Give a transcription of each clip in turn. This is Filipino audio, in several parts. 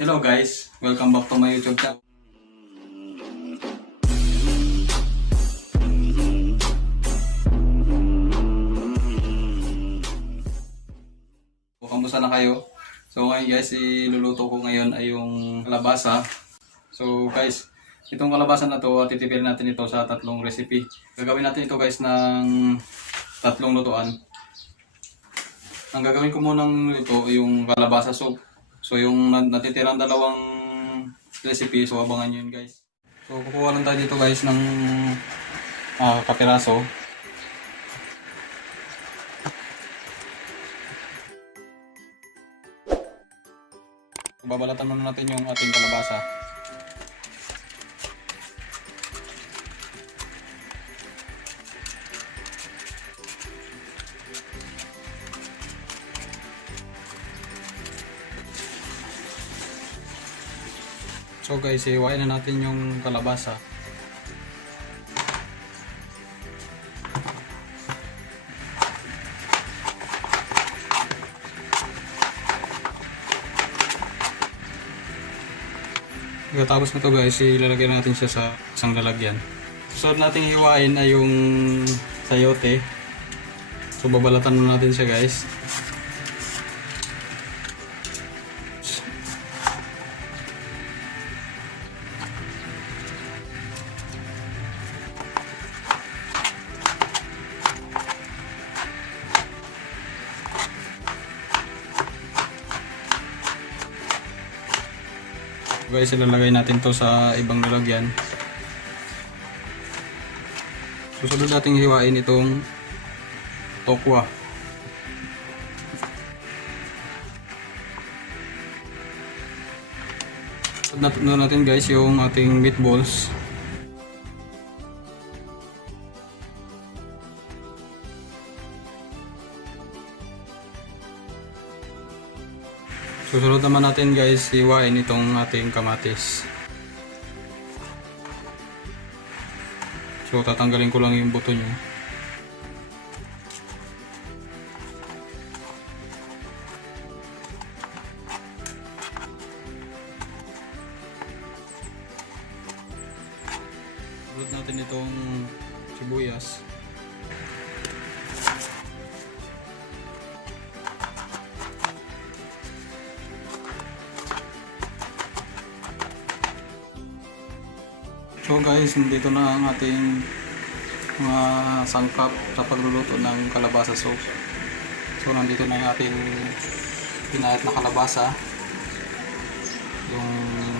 Hello guys, welcome back to my YouTube channel. Kamusta na kayo? So ngayon guys, iluluto ko ngayon ay yung kalabasa. So guys, itong kalabasa na to, titipid natin ito sa tatlong recipe. Gagawin natin ito guys ng tatlong lutuan. Ang gagawin ko munang ito yung kalabasa soup. So yung natitirang dalawang recipe, so abangan nyo yun guys. So kukuha lang tayo dito guys ng kapiraso. Babalatan muna natin yung ating kalabasa. So guys, iwain na natin yung kalabasa. Pagkatapos na to guys, ilalagay natin siya sa isang lalagyan. Susunod nating hiwain ay yung sayote. So babalatan na natin siya guys. Guys, ilalagay natin to sa ibang lalagyan. Susunod nating hiwain itong tokwa. Susunod natin guys yung ating meatballs. Susunod naman natin guys, hiwain itong ating kamatis. So tatanggalin ko lang yung buto niya. Susunod natin itong sibuyas. So guys, dito na ang ating mga sangkap sa pagluluto ng kalabasa soup. So nandito na yung ating pinahit na kalabasa, yung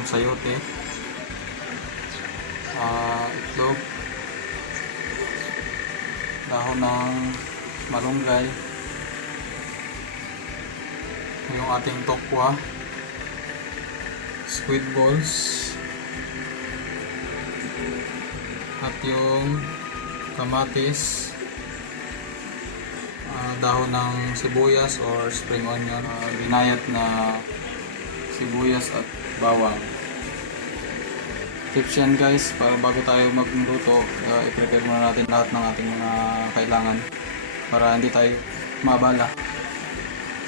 sayote, itlog, dahon ng malunggay, yung ating tokwa, squid balls, at yung kamatis, dahon ng sibuyas or spring onion, binayat na sibuyas at bawang. Tips yan guys, para bago tayo magluto, i-prepare muna natin lahat ng ating mga kailangan para hindi tayo mabala.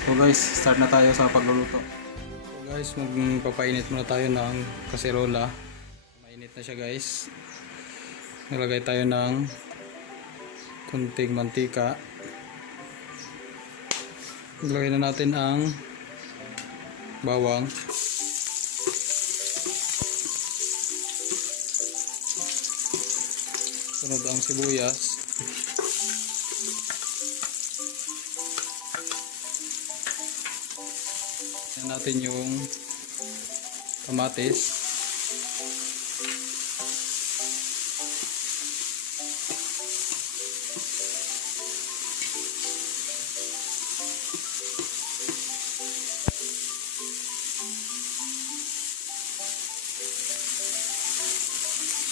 So guys, start na tayo sa pagluluto. So guys, magpapainit muna tayo ng kaserola. Mainit na siya guys. Nilagay tayo ng kunting mantika. Ilagay na natin ang bawang. Sunod ang sibuyas. Ilagay natin yung kamatis.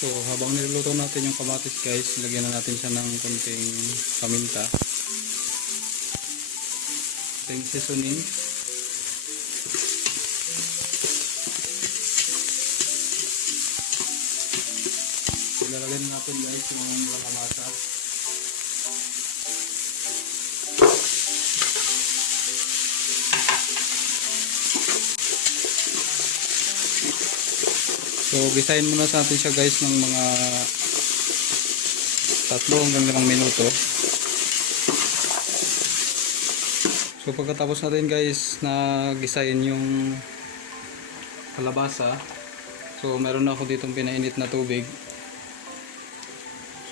So habang niluluto natin yung kamatis guys, lagyan na natin siya ng konting paminta, konting seasoning, ilalagay na natin guys yung kalamasa. So gisahin muna sa atin siya guys ng mga 3 hanggang 5 minuto. So pagkatapos natin guys na gisahin yung kalabasa, so meron na ako ditong pinainit na tubig.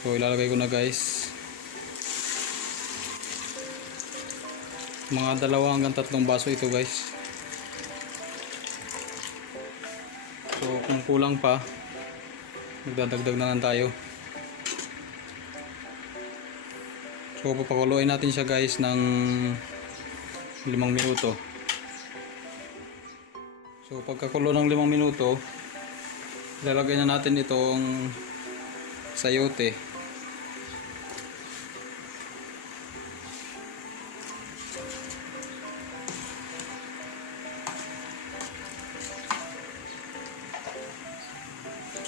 So ilalagay ko na guys mga 2 hanggang 3 baso ito guys. So kung kulang pa, magdadagdag na lang tayo. So papakuluin natin siya guys ng 5 minuto. So pagkakulo ng 5 minuto, ilalagay na natin itong sayote.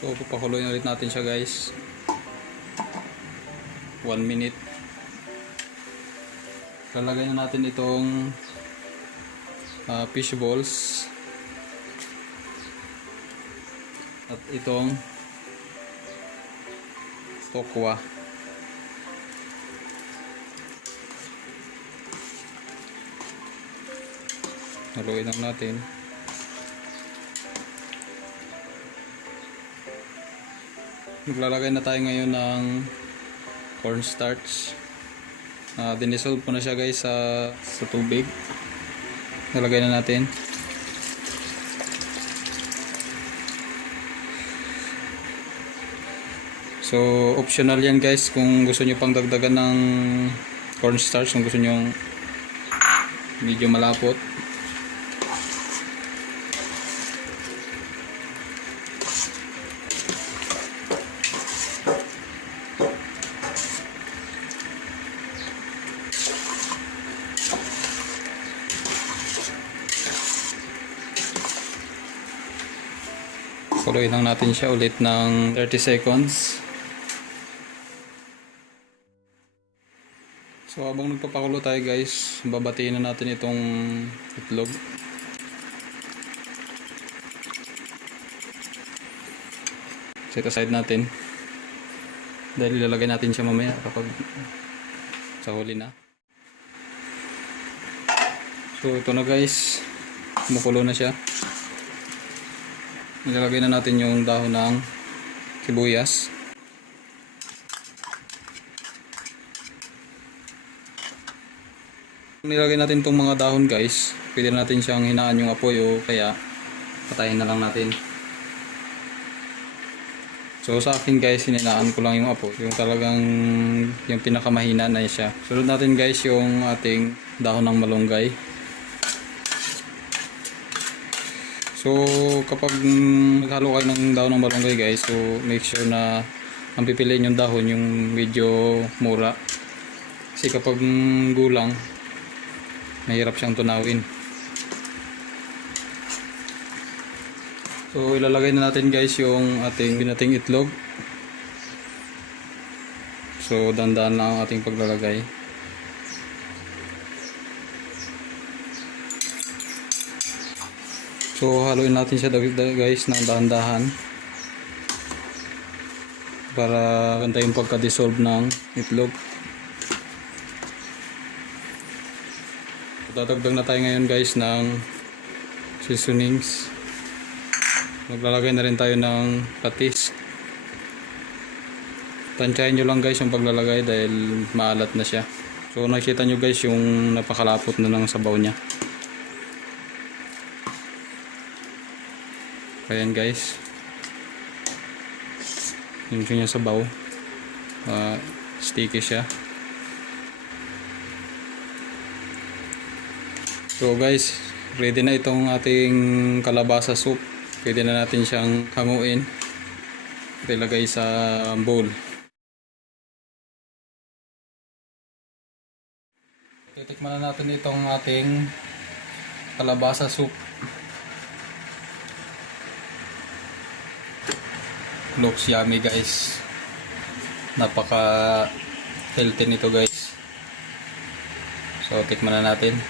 So papakuloyin ulit natin siya guys 1 minute. Lalagay na natin itong fish balls at itong tokwa. Haluin lang natin. Maglalagay na tayo ngayon ng cornstarch. Dinisolve ko na siya guys sa tubig. Nalagay na natin. So optional yan guys kung gusto nyo pang dagdagan ng cornstarch, kung gusto nyo medyo malapot. Kuluin lang natin siya ulit ng 30 seconds. So habang nagpapakulo tayo guys, babatiin na natin itong itlog. Set aside natin. Dahil ilalagay natin siya mamaya kapag sa huli na. So ito na guys, kumukulo na siya. Ilalagay na natin yung dahon ng sibuyas. Nilagay natin itong mga dahon guys, pwede natin siyang hinaan yung apoy o kaya patayin na lang natin. So sa akin guys, hininaan ko lang yung apoy, yung talagang yung pinakamahina na siya. Sunod natin guys yung ating dahon ng malunggay. So kapag naghalo kayo ng dahon ng malunggay guys, so make sure na ang pipiliin yung dahon yung medyo mura. Kasi kapag gulang, mahirap siyang tunawin. So ilalagay na natin guys yung ating binating itlog. So dandan lang ang ating paglalagay. So haluin natin siya guys ng dahan-dahan para ganda yung pagka-dissolve ng itlog. So, dadagdag na tayo ngayon guys ng seasonings. Maglalagay na rin tayo ng patis. Tansyahin nyo lang guys yung paglalagay dahil maalat na siya. So nakikita nyo guys yung napakalapot na ng sabaw niya. Ayan guys, yung kanya sabaw, sticky siya. So guys, ready na itong ating kalabasa soup. Pwede na natin siyang hanguin at ilagay sa bowl. Titikman na natin itong ating kalabasa soup. Looks yummy guys. Napaka healthy nito guys. So tikman na natin.